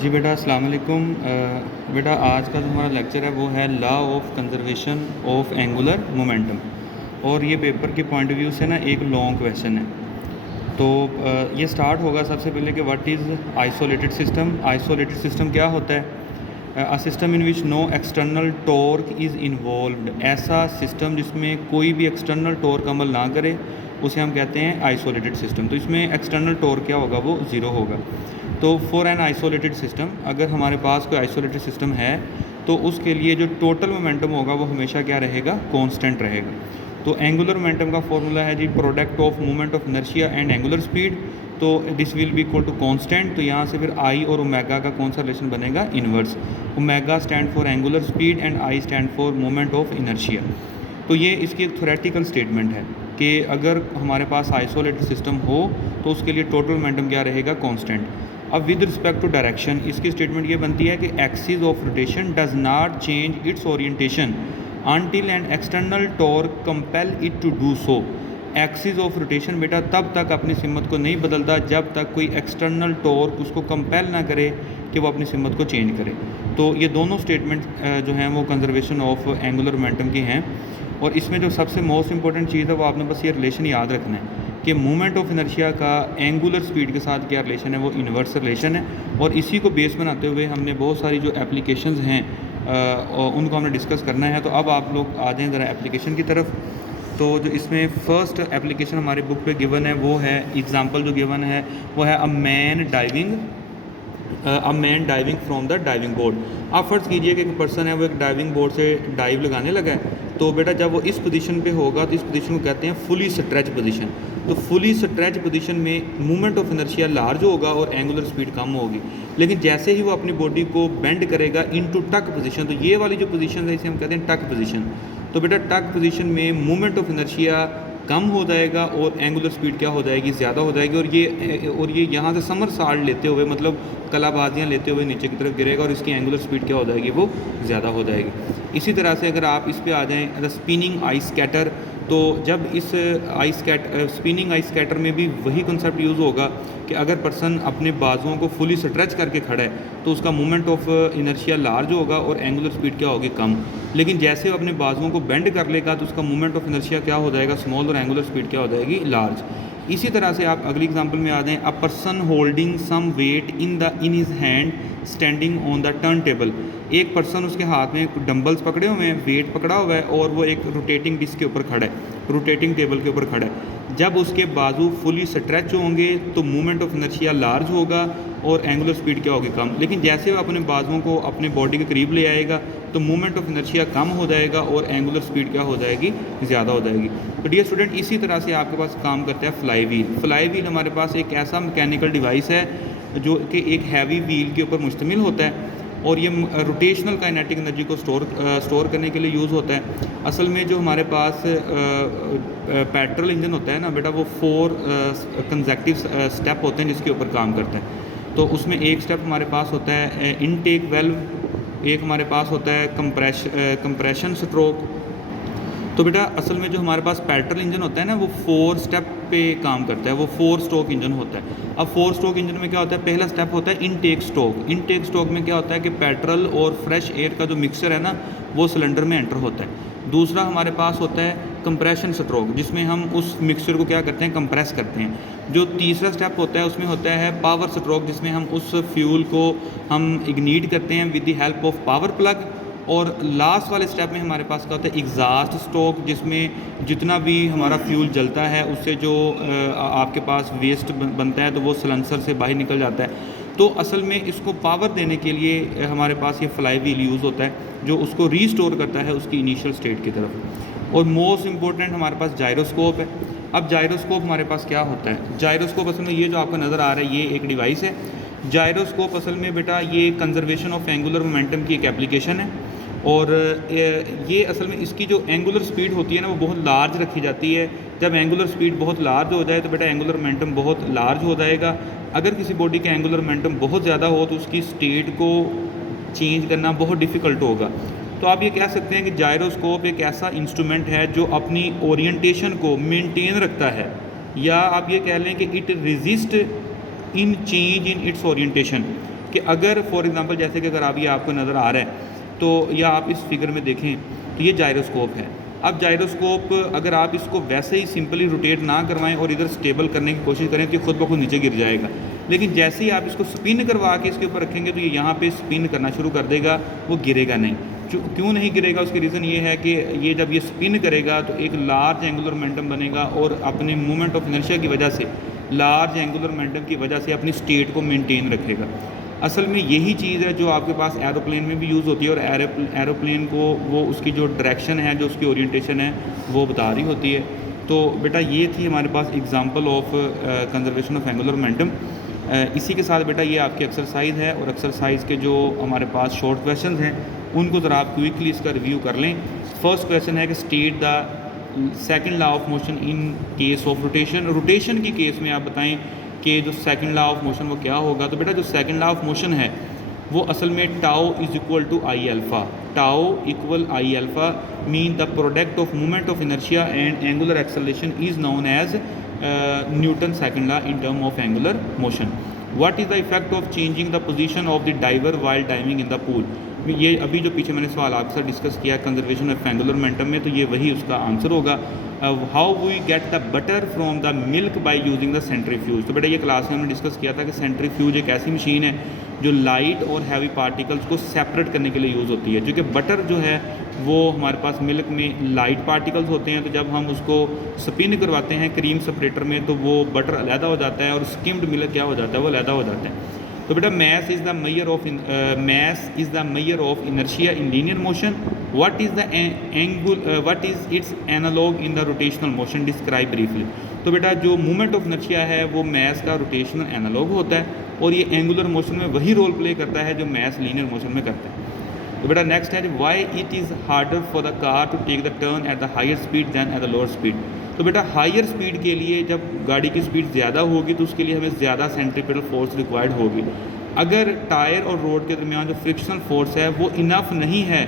जी बेटा अस्सलाम वालेकुम। बेटा आज का जो हमारा लेक्चर है वो है law of conservation of angular momentum, और ये पेपर के पॉइंट ऑफ व्यू से ना एक लॉन्ग क्वेश्चन है। तो ये स्टार्ट होगा सबसे पहले कि what is isolated system. Isolated system क्या होता है? A system in which no external torque is involved. ऐसा सिस्टम जिसमें कोई भी एक्सटर्नल टॉर्क अमल ना करे उसे हम कहते हैं आइसोलेटेड सिस्टम। तो इसमें एक्सटर्नल टॉर्क क्या होगा? वो ज़ीरो होगा। तो फॉर एन आइसोलेटेड सिस्टम, अगर हमारे पास कोई आइसोलेटेड सिस्टम है तो उसके लिए जो टोटल मोमेंटम होगा वो हमेशा क्या रहेगा? कांस्टेंट रहेगा। तो एंगुलर मोमेंटम का फॉर्मूला है जी product of moment of inertia and angular speed. तो this will be equal to constant. तो यहाँ से फिर आई और ओमेगा का कौन सा रिलेशन बनेगा? Inverse. Omega stand for angular speed and I stand for moment of inertia. तो ये इसकी एक थ्योरेटिकल स्टेटमेंट है कि अगर हमारे पास आइसोलेटेड सिस्टम हो तो उसके लिए टोटल मोमेंटम क्या रहेगा? कांस्टेंट। अब विद रिस्पेक्ट टू डायरेक्शन इसकी स्टेटमेंट ये बनती है कि axis of rotation does not change its orientation until an external torque compel it to do so. Axis of rotation बेटा तब तक अपनी सिमत को नहीं बदलता जब तक कोई एक्सटर्नल टॉर्क उसको कंपेल ना करे कि वो अपनी सिमत को चेंज करे। तो ये दोनों स्टेटमेंट जो हैं वो कंजर्वेशन ऑफ एंगुलर मोमेंटम की हैं। और इसमें जो सबसे मोस्ट इंपॉर्टेंट चीज़ है वो आपने बस ये रिलेशन याद रखना है कि मूवमेंट ऑफ इनर्शिया का एंगुलर स्पीड के साथ क्या रिलेशन है? वो इन्वर्स रिलेशन है। और इसी को बेस बनाते हुए हमने बहुत सारी जो एप्लीकेशंस हैं उनको हमने डिस्कस करना है। तो अब आप लोग आ जाएँ ज़रा एप्लीकेशन की तरफ। तो जो इसमें फ़र्स्ट एप्लीकेशन हमारी बुक पे गिवन है वो है, एग्ज़ाम्पल जो गिवन है वो है a man diving from the diving board. आप फ़र्ज़ कीजिए कि एक पर्सन है वो एक डाइविंग बोर्ड से डाइव लगाने लगा है। तो बेटा जब वो इस पोजीशन पे होगा तो इस पोजीशन को कहते हैं फुली स्ट्रेच पोजीशन। तो फुली स्ट्रेच पोजीशन में मूवमेंट ऑफ इनर्शिया लार्ज होगा और एंगुलर स्पीड कम होगी। लेकिन जैसे ही वो अपनी बॉडी को बेंड करेगा इनटू टक पोजीशन, तो ये वाली जो पोजीशन है इसे हम कहते हैं टक पोजीशन। तो बेटा टक पोजीशन में मूवमेंट ऑफ इनर्शिया कम हो जाएगा और एंगुलर स्पीड क्या हो जाएगी? ज़्यादा हो जाएगी। और ये यहाँ से समर साल्ट लेते हुए मतलब कलाबाजियाँ लेते हुए नीचे की तरफ गिरेगा और इसकी एंगुलर स्पीड क्या हो जाएगी? वो ज़्यादा हो जाएगी। इसी तरह से अगर आप इस पे आ जाएँ द स्पिनिंग आइस स्कैटर, तो जब इस स्पिनिंग आइस स्कैटर में भी वही कंसेप्ट यूज़ होगा कि अगर पर्सन अपने बाजुओं को फुली स्ट्रेच करके खड़ा है तो उसका मूवमेंट ऑफ इनर्शिया लार्ज होगा और एंगुलर स्पीड क्या होगी? कम। लेकिन जैसे वो अपने बाजुओं को बेंड कर लेगा तो उसका मूवमेंट ऑफ इनर्शिया क्या हो जाएगा? स्मॉल, और एंगुलर स्पीड क्या हो जाएगी? लार्ज। इसी तरह से आप अगली एग्जांपल में आ जाएं, a person holding some weight in his hand standing on the turntable. एक पर्सन उसके हाथ में डंबल्स पकड़े हुए हैं, वेट पकड़ा हुआ है और वो एक रोटेटिंग डिस्क के ऊपर खड़ा है, रोटेटिंग टेबल के ऊपर खड़ा है। जब उसके बाजू फुली स्ट्रेच होंगे तो मूवमेंट ऑफ इनर्शिया लार्ज होगा और एंगुलर स्पीड क्या होगी? कम। लेकिन जैसे वो अपने बाजुओं को अपने बॉडी के करीब ले आएगा तो मूवमेंट ऑफ इनर्शिया कम हो जाएगा और एंगुलर स्पीड क्या हो जाएगी? ज़्यादा हो जाएगी। तो डियर स्टूडेंट, इसी तरह से आपके पास काम करता है फ्लाई व्हील। फ्लाई व्हील हमारे पास एक ऐसा मैकेनिकल डिवाइस है जो कि एक हैवी व्हील के ऊपर मुश्तमिल होता है और ये रोटेशनल काइनेटिक एनर्जी को स्टोर करने के लिए यूज़ होता है। असल में जो हमारे पास पेट्रोल इंजन होता है ना बेटा, वो 4 कंसेक्टिव स्टेप होते हैं जिसके ऊपर काम करते हैं। तो उसमें एक स्टेप हमारे पास होता है इनटेक वेल्व, एक हमारे पास होता है कंप्रेशन स्ट्रोक। तो बेटा असल में जो हमारे पास पेट्रोल इंजन होता है ना वो 4 स्टेप पे काम करता है, वो 4 स्ट्रोक इंजन होता है। अब 4 स्ट्रोक इंजन में क्या होता है? पहला स्टेप होता है इनटेक स्ट्रोक। इनटेक स्ट्रोक में क्या होता है कि पेट्रोल और फ्रेश एयर का जो मिक्सचर है ना वो सिलेंडर में एंटर होता है। दूसरा हमारे पास होता है कंप्रेशन स्ट्रोक, जिसमें हम उस मिक्सचर को क्या करते हैं? कंप्रेस करते हैं। जो तीसरा स्टेप होता है उसमें होता है पावर स्ट्रोक, जिसमें हम उस फ्यूल को हम इग्नीट करते हैं with the help of power plug. और लास्ट वाले स्टेप में हमारे पास क्या होता है? एग्जॉस्ट स्ट्रोक, जिसमें जितना भी हमारा फ्यूल जलता है उससे जो आपके पास वेस्ट बनता है तो वो सलेंसर से बाहर निकल जाता है। तो असल में इसको पावर देने के लिए हमारे पास ये फ्लाई व्हील यूज़ होता है जो उसको रीस्टोर करता है उसकी इनिशियल स्टेट की तरफ। और मोस्ट इंपॉर्टेंट हमारे पास जायरोस्कोप है। अब जायरोस्कोप हमारे पास क्या होता है? जायरोस्कोप असल में ये जो आपको नज़र आ रहा है ये एक डिवाइस है। जायरोस्कोप असल में बेटा ये कंजर्वेशन ऑफ एंगुलर मोमेंटम की एक एप्लीकेशन है। और ये असल में इसकी जो एंगुलर स्पीड होती है ना वो बहुत लार्ज रखी जाती है। जब एंगुलर स्पीड बहुत लार्ज हो जाए तो बेटा एंगुलर मोमेंटम बहुत लार्ज हो जाएगा। अगर किसी बॉडी का एंगुलर मोमेंटम बहुत ज़्यादा हो तो उसकी स्टेट को चेंज करना बहुत डिफ़िकल्ट होगा। तो आप ये कह सकते हैं कि जायरोस्कोप एक ऐसा इंस्ट्रूमेंट है जो अपनी ओरिएंटेशन को मेंटेन रखता है, या आप ये कह लें कि it resist in change in its orientation. कि अगर फॉर एग्जांपल जैसे कि अगर आप ये आपको नज़र आ रहा है तो या आप इस फिगर में देखें तो ये जायरोस्कोप है। अब जायरोस्कोप अगर आप इसको वैसे ही सिंपली रोटेट ना करवाएं और इधर स्टेबल करने की कोशिश करें तो ये खुद ब खुद नीचे गिर जाएगा, लेकिन जैसे ही आप इसको स्पिन करवा के इसके ऊपर रखेंगे तो ये यहाँ पे स्पिन करना शुरू कर देगा, वो गिरेगा नहीं। क्यों नहीं गिरेगा? उसकी रीज़न ये है कि ये जब ये स्पिन करेगा तो एक लार्ज एंगुलर मोमेंटम बनेगा और अपने मूवमेंट ऑफ इनर्शिया की वजह से, लार्ज एंगुलर मोमेंटम की वजह से अपनी स्टेट को मेंटेन रखेगा। असल में यही चीज़ है जो आपके पास एरोप्लेन में भी यूज़ होती है, और एरोप्लेन को वो उसकी जो डायरेक्शन है, जो उसकी ओरिएंटेशन है, वो बता रही होती है। तो बेटा ये थी हमारे पास example of conservation of angular momentum. इसी के साथ बेटा ये आपकी एक्सरसाइज है, और एक्सरसाइज के जो हमारे पास शॉर्ट क्वेश्चन हैं उनको ज़रा आप क्विकली इसका रिव्यू कर लें। फर्स्ट क्वेश्चन है कि state the second law of motion in case of rotation. Rotation की केस में आप बताएं कि जो सेकंड लॉ ऑफ मोशन वो क्या होगा। तो बेटा जो सेकंड लॉ ऑफ मोशन है वो असल में tau is equal to I alpha. Tau equal I alpha mean the product of movement of inertia and angular acceleration is known as Newton second law in term of angular motion. What is the effect of changing the position of the diver while diving in the pool. ये अभी जो पीछे मैंने सवाल आपके साथ discuss किया conservation of angular momentum में, तो ये वही उसका आंसर होगा। How we get the butter from the milk by using the centrifuge. तो बेटा ये क्लास में हमने डिस्कस किया था कि सेंट्रीफ्यूज एक ऐसी मशीन है जो लाइट और हैवी पार्टिकल्स को सेपरेट करने के लिए यूज़ होती है। क्योंकि बटर जो है वो हमारे पास मिल्क में लाइट पार्टिकल्स होते हैं, तो जब हम उसको स्पिन करवाते हैं क्रीम सेपरेटर में तो वो बटर अलहदा हो जाता है और स्किम्ड मिल्क क्या हो जाता है, वो अलहदा हो जाता है। तो बेटा mass is the measure of inertia in linear motion. What is its analog in the rotational motion, describe briefly. तो बेटा जो मूवमेंट ऑफ इनर्शिया है वो मैस का रोटेशनल एनालॉग होता है, और ये एंगुलर मोशन में वही रोल प्ले करता है जो मैस लीनियर मोशन में करता है। तो बेटा नेक्स्ट है why it is harder for the car to take the turn at the higher speed than at the lower speed. तो बेटा हायर स्पीड के लिए जब गाड़ी की स्पीड ज़्यादा होगी तो उसके लिए हमें ज़्यादा सेंट्रीपिटल फोर्स रिक्वायर्ड होगी। अगर टायर और रोड के दरमियान जो फ्रिक्शनल फोर्स है वो इनफ नहीं है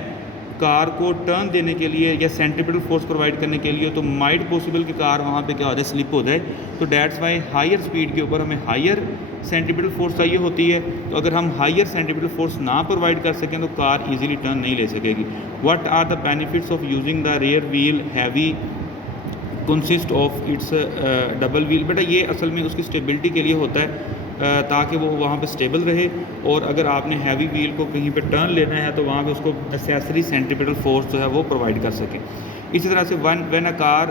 कार को टर्न देने के लिए या सेंट्रीपिटल फोर्स प्रोवाइड करने के लिए, तो माइट पॉसिबल कि कार वहाँ पे क्या हो जाए, स्लिप हो जाए। तो डैट्स वाई हायर स्पीड के ऊपर हमें हायर सेंट्रीपिटल फोर्स चाहिए होती है। तो अगर हम हायर सेंट्रीपिटल फोर्स ना प्रोवाइड कर सकें तो कार इजीली टर्न नहीं ले सकेगी। What are the benefits of using the rear wheel heavy consist of its double wheel. बेटा ये असल में उसकी स्टेबिलिटी के लिए होता है ताकि वो वहाँ पे स्टेबल रहे, और अगर आपने हैवी व्हील को कहीं पे टर्न लेना है तो वहाँ पे उसको एसेसरी सेंट्रीपिटल फोर्स जो है वो प्रोवाइड कर सकें। इसी तरह से व्हेन अ कार